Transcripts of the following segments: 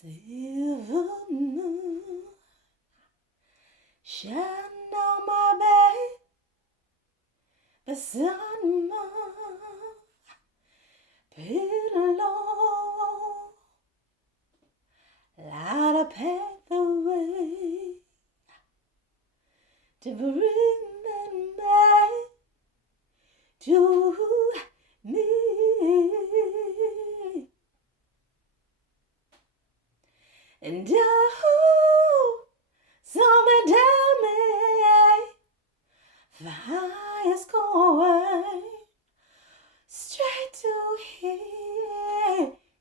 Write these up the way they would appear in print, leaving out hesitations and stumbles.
Silver moon, shine on my babe, the sun moon, pillow, light a path away to bring them back to me. And oh, something tell me the highest going straight to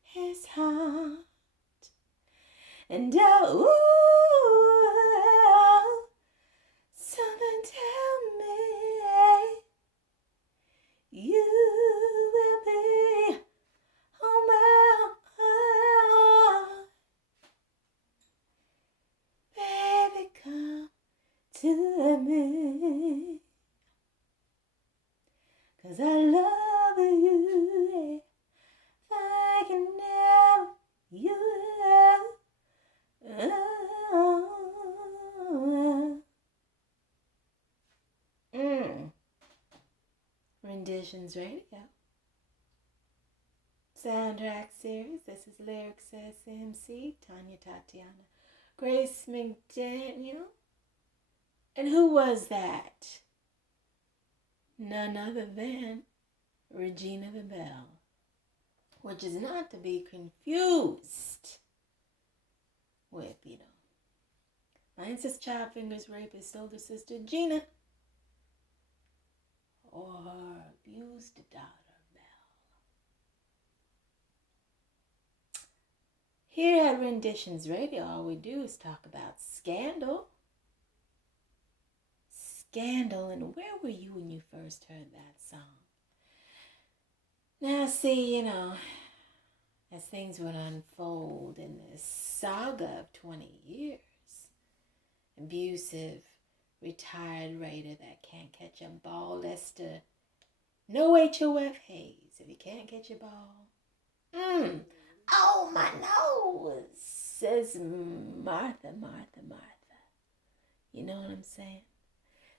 his heart. And oh, something tell me you will be on my heart. Baby, come to me, 'cause I love you, I can never you. Renditions Radio soundtrack series. This is Lyrics SMC, Tanya Tatiana, Grace McDaniel. And who was that? None other than Regina the Bell, which is not to be confused with, my incest child fingers rapist older sister Gina, or her abused daughter Belle. Here at Renditions Radio, all we do is talk about scandal. Scandal, and where were you when you first heard that song? Now, see, as things would unfold in this saga of 20 years, abusive, retired Raider that can't catch a ball, Lester, no HOF Hayes, if you can't catch a ball. Oh, my nose, says Martha. You know what I'm saying?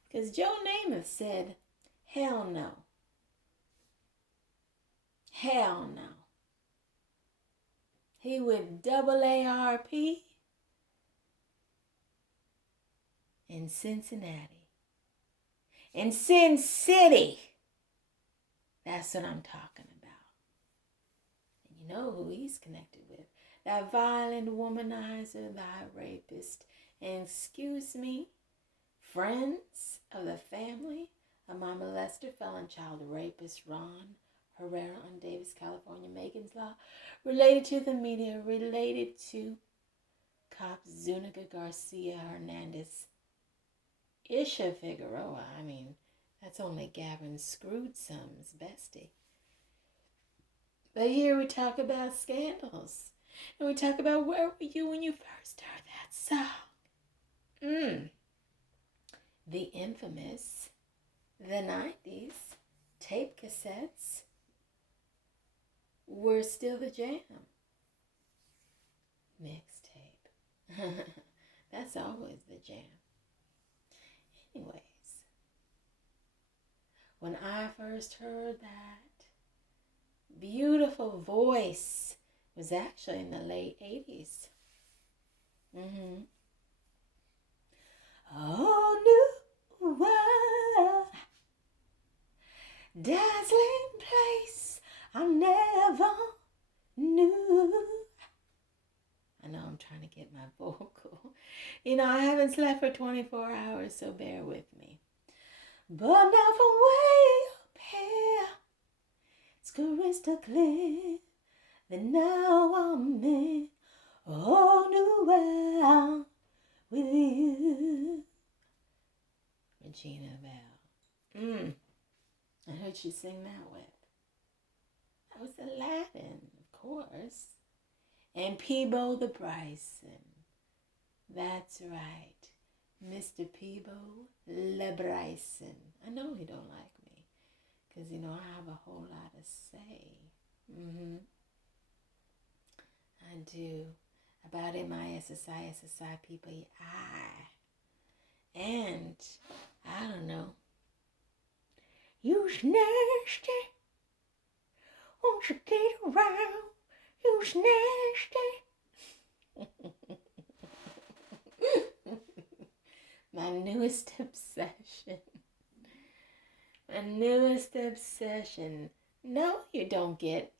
Because Joe Namath said, hell no. Hell no. He with AARP in Cincinnati. In Sin City. That's what I'm talking about. And you know who he's connected with. That violent womanizer, that rapist. And excuse me, friends of the family of my molester, felon child rapist Ron Herrera on Davis, California, Megan's Law, related to the media, related to cop Zuniga Garcia Hernandez, Isha Figueroa. I mean, that's only Gavin Screwsom's bestie. But here we talk about scandals. And we talk about where were you when you first heard that song. The infamous, the 90s, tape cassettes were still the jam. Mixtape. That's always the jam. Anyways, when I first heard that beautiful voice, it was actually in the late 80s. Oh, new world, dazzling place I never knew. I know I'm trying to get my vocal. I haven't slept for 24 hours, so bear with me. But now from way up here, it's crystal clear that now I'm in a whole new world with you. Regina Bell. I heard you sing that with. That was Aladdin, of course. And Peebo the Bryson. That's right. Mr. Peebo Le Bryson. I know he don't like me. Because, I have a whole lot to say. I do. about MISSI people. And I don't know. You's nasty. Won't you get around? You's nasty. My newest obsession. My newest obsession. No, you don't get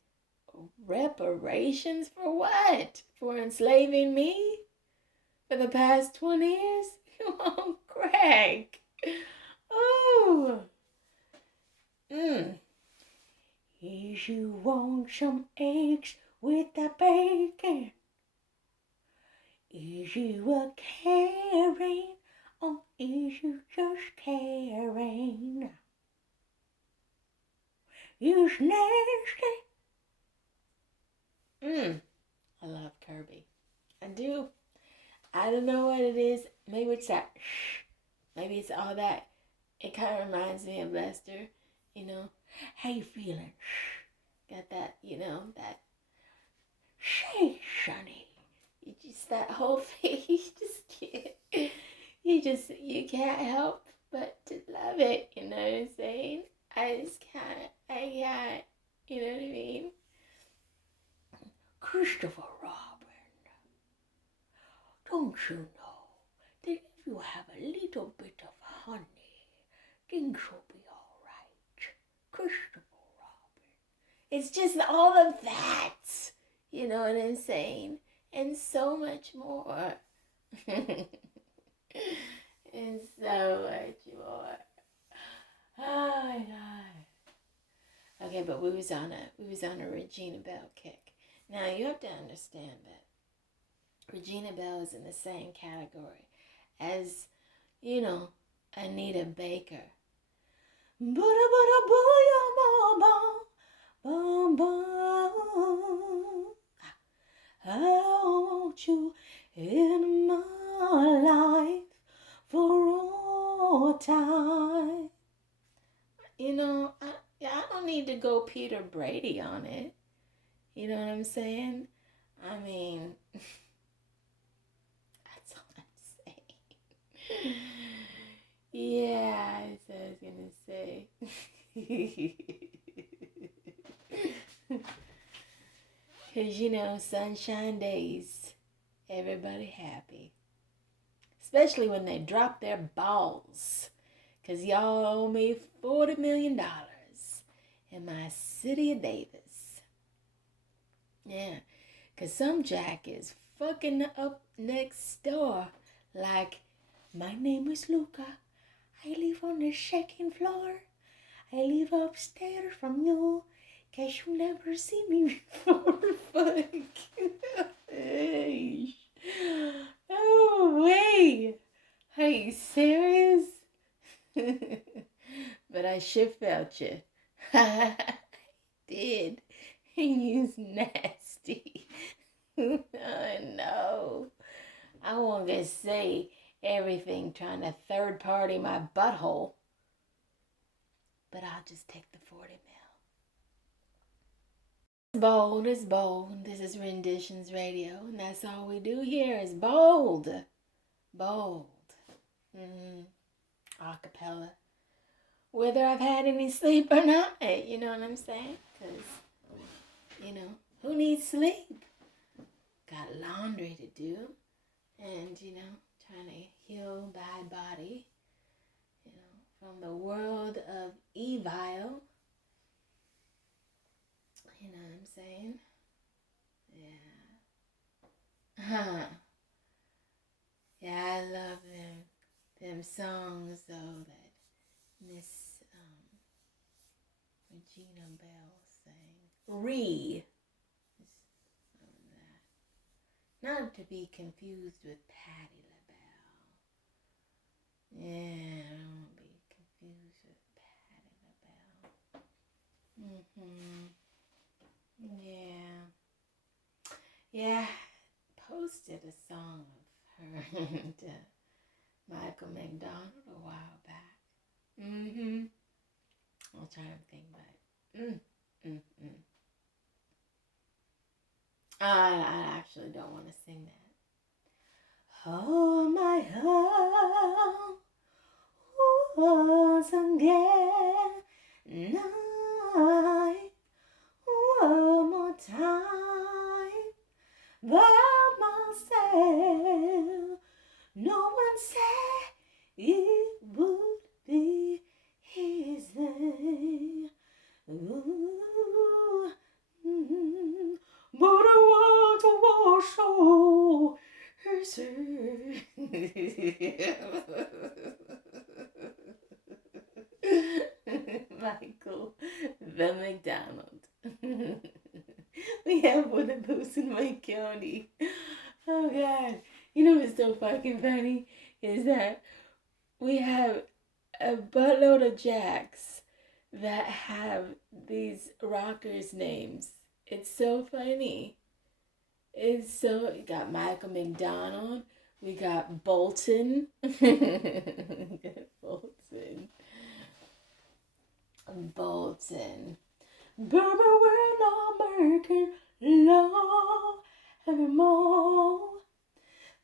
reparations for what? For enslaving me? For the past 20 years? Come on, Greg. Oh. Is you want some eggs with the bacon? Is you a caring or is you just caring? You's nasty. I love Kirby. I do. I don't know what it is. Maybe it's that shh. Maybe it's all that. It kind of reminds me of Lester, you know. How you feeling? Shh. Got that, you know, that. Say, Sonny. You just, that whole thing, you can't help but to love it, you know what I'm saying? I can't, you know what I mean? Christopher Robin, don't you know that if you have a little bit of honey, things will be all right? Christopher Robin. It's just all of that, you know what I'm saying? And so much more. And so much more. Oh my God. Okay, but we was on a Regina Belle kick. Now you have to understand that Regina Belle is in the same category as, you know, Anita Baker. I want you in my life for all time. You know, I don't need to go Peter Brady on it. You know what I'm saying? I mean, that's all I'm saying. Yeah, that's what I was going to say. Because, you know, sunshine days, everybody happy. Especially when they drop their balls. Because y'all owe me $40 million in my city of Davis. Yeah, because some jack is fucking up next door. Like, my name is Luca. I live on the second floor. I live upstairs from you. Cause you never see me before. Fuck. Hey. No way. Are you serious? But I sure felt you. I did. And you's nasty. I know. I won't gonna say everything trying to third party my butthole. But I'll just take the 40 mil. Bold is bold. This is Renditions Radio. And that's all we do here is bold. Bold. Acapella. Whether I've had any sleep or not. You know what I'm saying? Because, you know, who needs sleep? Got laundry to do. And, you know, trying to heal thy body. You know, from the world of evil. You know what I'm saying? Yeah. Yeah, I love them songs, though, that Miss Regina Belle sang. Not to be confused with Patti LaBelle. Yeah, I don't want to be confused with Patti LaBelle. Yeah, posted a song of her and Michael McDonald a while back. I'll try to think about it. I actually don't want to sing that. Oh, my heart was again night one more time by myself. No one said it would be easy. Ooh, but I want to wash so easy. Michael, the McDonald. We have one of those in my county. Oh God. You know what's so fucking funny is that we have a buttload of jacks that have these rockers' names. It's so funny. We got Michael McDonald. We got Bolton. We got Bolton. Baby, we're not making love anymore.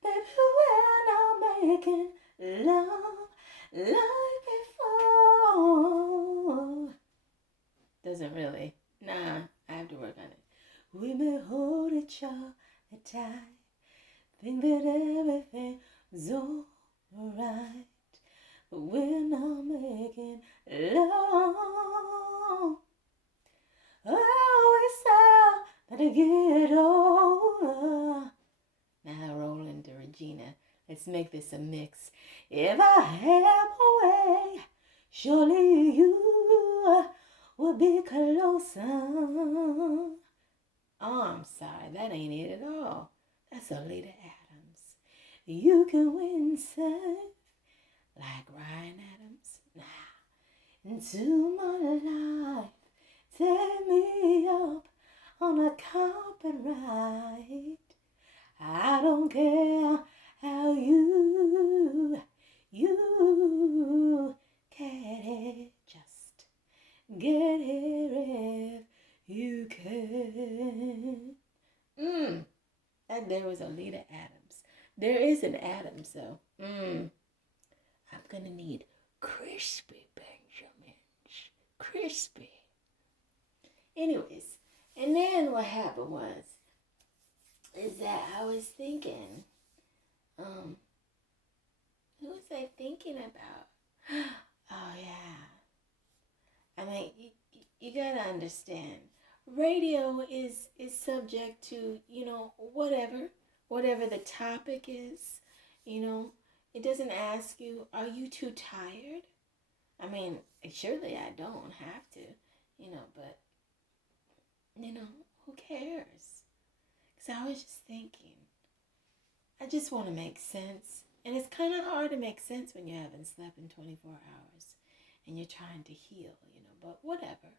Baby, we're not making love like before. Doesn't really. Nah, I have to work on it. We may hold each other tight, think that everything's alright, but we're not making love. Oh, it's all that I get over. Now rolling to Regina. Let's make this a mix. If I have a way, surely you will be closer. Oh, I'm sorry, that ain't it at all. That's Olita Adams. You can win safe like Ryan Adams. Now, into my life, take me up on a carpet ride. I don't care how you get it. Just get here if you can. And there was Olita Adams. There is an Adams, though. I'm gonna need crispy Benjamins. Crispy. Anyways, and then what happened is that I was thinking, who was I thinking about? Oh, yeah. I mean, you gotta understand, radio is subject to, whatever the topic is, it doesn't ask you, are you too tired? I mean, surely I don't have to, but, who cares? Because I was just thinking, I just want to make sense. And it's kind of hard to make sense when you haven't slept in 24 hours and you're trying to heal, but whatever.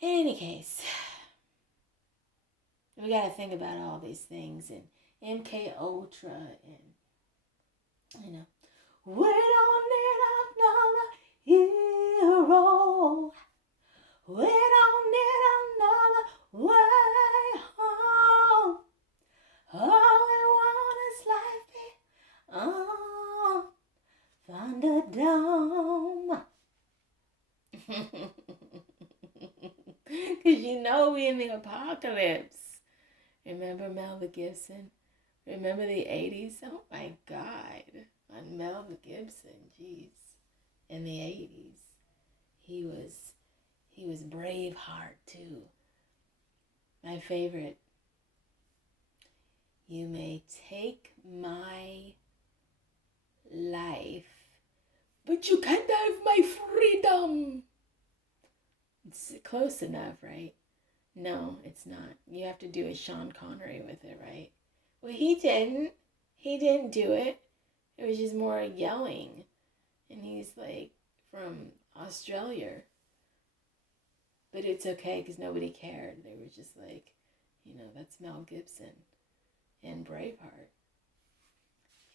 In any case, we got to think about all these things and MK Ultra and, we don't need another hero. We don't need another way home. All we want is life Thunderdome. Because we in the apocalypse. Remember Melvin Gibson? Remember the 80s? Oh my God. On Melvin Gibson, jeez. In the 80s. He was Braveheart too. My favorite. You may take my life, but you can't have my freedom. It's close enough, right? No, it's not. You have to do a Sean Connery with it, right? Well, he didn't. He didn't do it. It was just more yelling. And he's like from Australia. But it's okay because nobody cared. They were just like, that's Mel Gibson and Braveheart.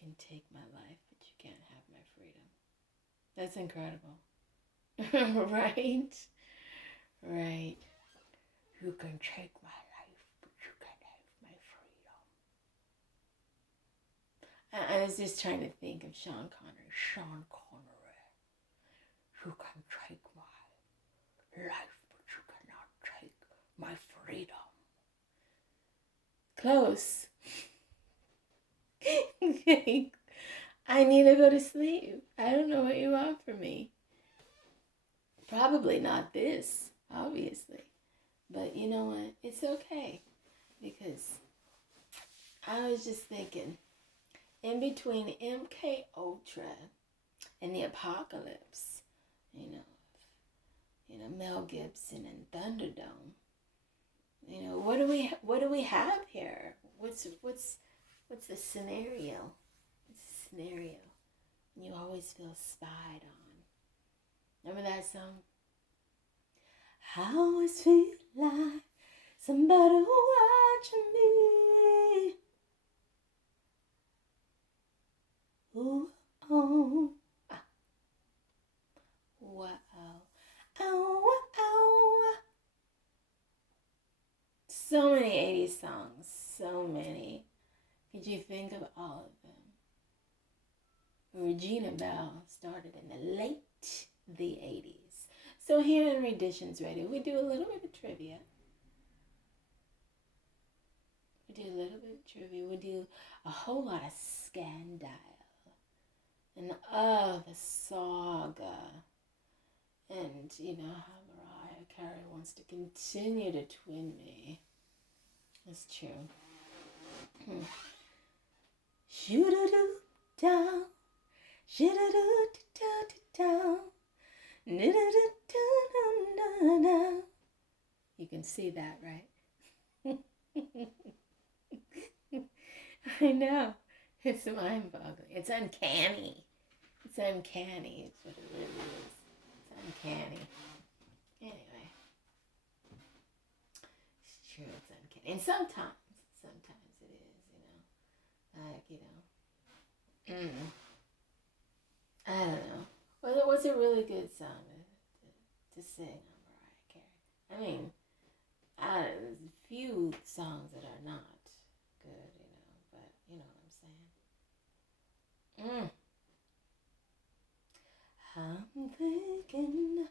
You can take my life, but you can't have my freedom. That's incredible. Right? Right. You can take my life, but you can't I was just trying to think of Sean Connery. Sean Connery. You can take my life, but you cannot take my freedom. Close. I need to go to sleep. I don't know what you want from me. Probably not this, obviously. But you know what? It's okay. Because I was just thinking, in between MK Ultra and the apocalypse, you know, Mel Gibson and Thunderdome, you know, what do we have here? What's the scenario? What's the scenario? You always feel spied on. Remember that song? I always feel like somebody watching me. Ooh, oh, ah. Wow, oh, oh. So many 80s songs, so many. Could you think of all of them? Regina Belle started in the the 80s. So here in Renditions Radio, we do a little bit of trivia. We do a little bit of trivia. We do a whole lot of scandal. And the saga. And, you know, how Mariah Carey wants to continue to twin me. That's true. Shoo-doo-doo-down. Shoo-doo-doo-down. You can see that, right? I know. It's mind-boggling. It's uncanny. It's uncanny. It's what it really is. It's uncanny. Anyway. It's true, it's uncanny. And sometimes it is, you know. Like, you know. I don't know. Well, it was a really good song to sing on Mariah Carey. I mean, there's a few songs that are not good, you know, but you know what I'm saying. I'm thinking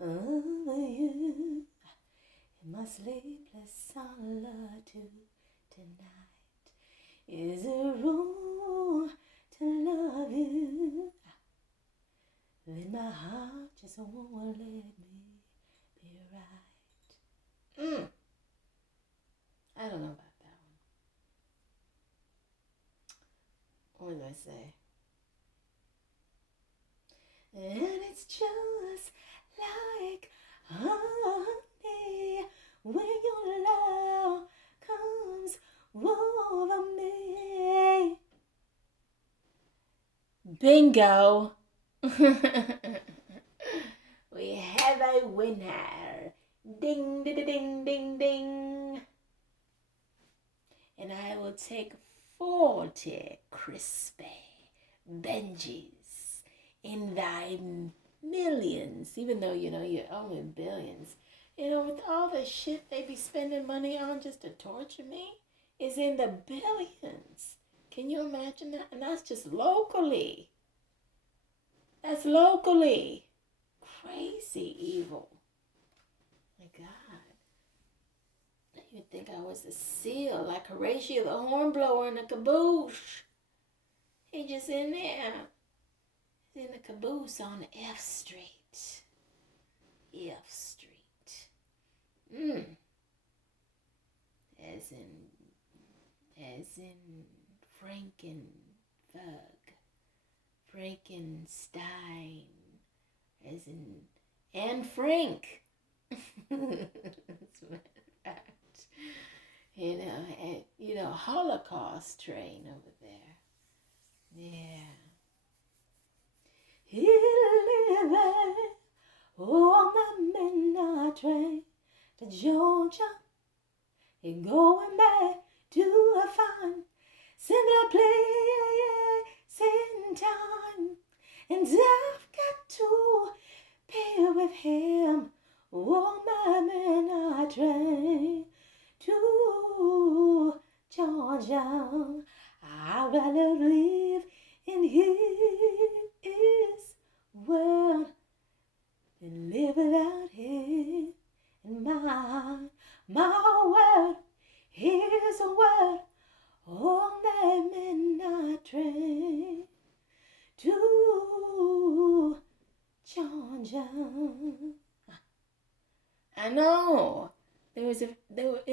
of you in my sleepless solitude tonight. Is it wrong to love you? Then my heart just won't let me be right. I don't know about that one. What did I say? And it's just like honey when your love comes over me. Bingo! We have a winner. Ding, ding, ding, ding, ding. And I will take 40 crispy Benjis in thy millions, even though, you know, you're only billions. You know, with all the shit they be spending money on just to torture me, is in the billions. Can you imagine that? And that's just locally. That's locally. Crazy evil. My God. You would think I was a seal, like Horatio the hornblower in the caboose. He just in there. He's in the caboose on F Street. F Street. As in Frankenstein, as in Anne Frank. That's a matter of fact. You know, Holocaust train over there. Yeah. He living on the midnight train to Georgia. He going back to a fine similar place in time, and I've got to be with him on my midnight train to Georgia. I'd rather live in his world than live without him in mine. My world, his world, all that midnight train to Georgia. I know. It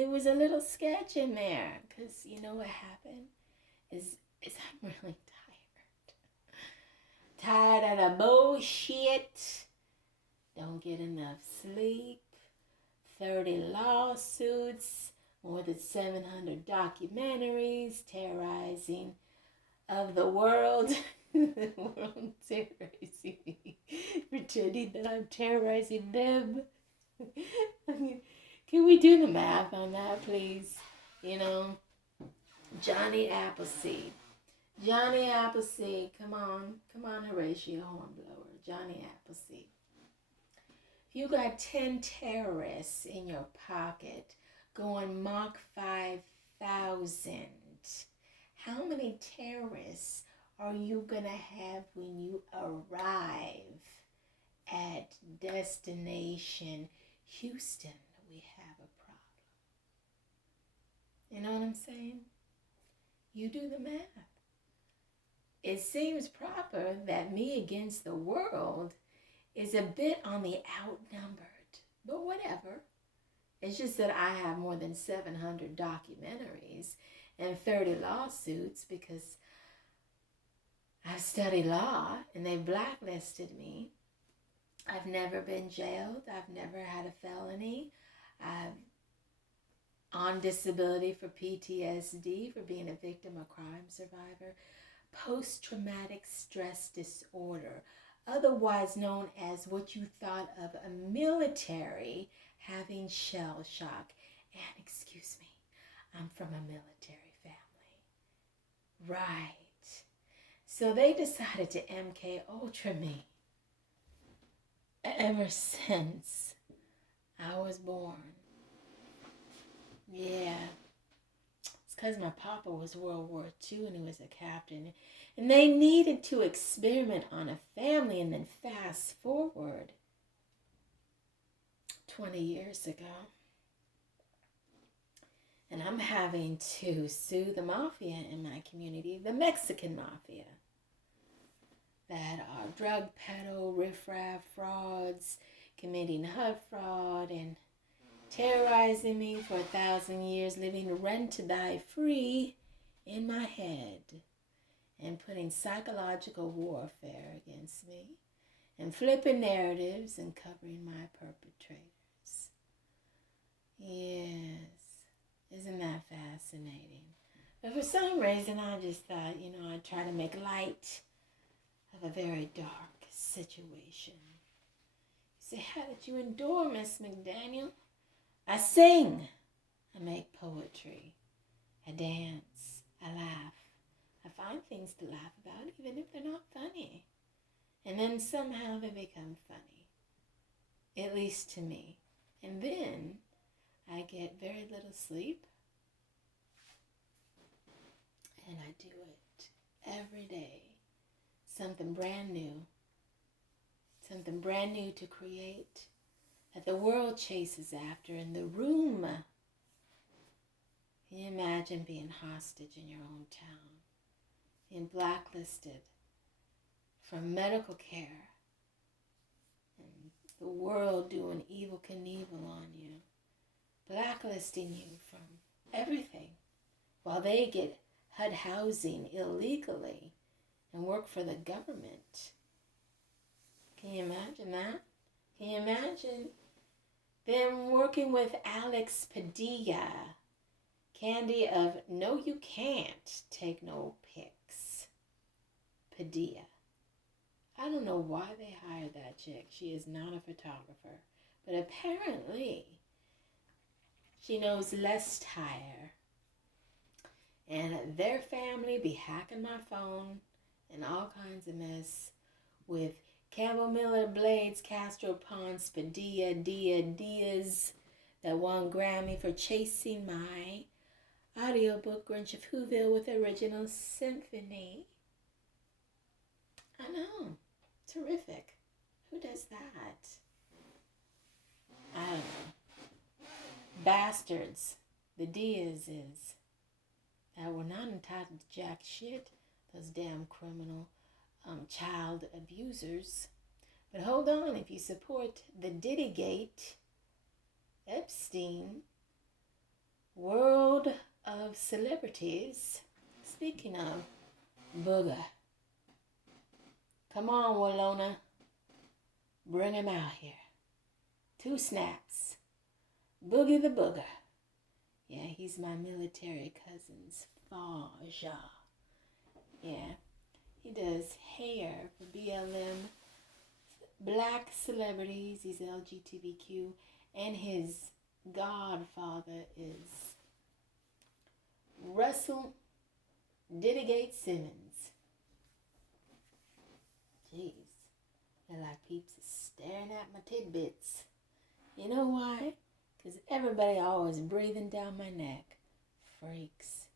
was a little sketch in there, because you know what happened is I'm really tired of the bullshit, don't get enough sleep, 30 lawsuits, more than 700 documentaries terrorizing of the world. The world terrorizing me, pretending that I'm terrorizing them. I mean, can we do the math on that, please? You know, Johnny Appleseed, come on, Horatio Hornblower, Johnny Appleseed. If you got 10 terrorists in your pocket going Mach 5,000, how many terrorists are you gonna have when you arrive at destination Houston? We have a problem. You know what I'm saying? You do the math. It seems proper that me against the world is a bit on the outnumbered, but whatever. It's just that I have more than 700 documentaries and 30 lawsuits because I've studied law and they've blacklisted me. I've never been jailed. I've never had a felony. I'm on disability for PTSD, for being a victim of crime survivor, post-traumatic stress disorder, otherwise known as what you thought of a military having shell shock. And excuse me, I'm from a military family. Right. So they decided to MK Ultra me ever since I was born. Yeah. It's because my papa was World War II and he was a captain. And they needed to experiment on a family, and then fast forward 20 years ago. And I'm having to sue the mafia in my community, the Mexican mafia, that are drug peddle, riffraff frauds, committing HUD fraud, and terrorizing me for 1,000 years, living rent to die free in my head, and putting psychological warfare against me, and flipping narratives and covering my perpetrators. Yes, isn't that fascinating? But for some reason, I just thought, I'd try to make light of a very dark situation. You say, how did you endure, Miss McDaniel? I sing, I make poetry, I dance, I laugh. I find things to laugh about, even if they're not funny. And then somehow they become funny, at least to me. And then I get very little sleep, and I do it every day. Something brand new to create that the world chases after in the room. Can you imagine being hostage in your own town, being blacklisted from medical care, and the world doing evil Knievel on you, blacklisting you from everything, while they get HUD housing illegally and work for the government? Can you imagine that? Can you imagine them working with Alex Padilla, Candy of No You Can't Take No Pics, Padilla? I don't know why they hired that chick. She is not a photographer. But apparently, she knows less tire. And their family be hacking my phone and all kinds of mess with Campbell Miller, Blades, Castro Ponce, Padilla, Diaz, that won Grammy for chasing my audiobook Grinch of Whoville with original symphony. I know. Terrific. Who does that? I don't know. Bastards. The Diazes. That were not entitled to jack shit. Those damn criminal child abusers. But hold on, if you support the Diddygate, Epstein, world of celebrities. Speaking of booger. Come on, Walona. Bring him out here. 2 snaps. Boogie the Booger. Yeah, he's my military cousin's Faja. Yeah, he does hair for BLM, black celebrities. He's LGBTQ. And his godfather is Russell Diddygate Simmons. Jeez, they're like peeps staring at my tidbits. You know why? Because everybody always breathing down my neck. Freaks.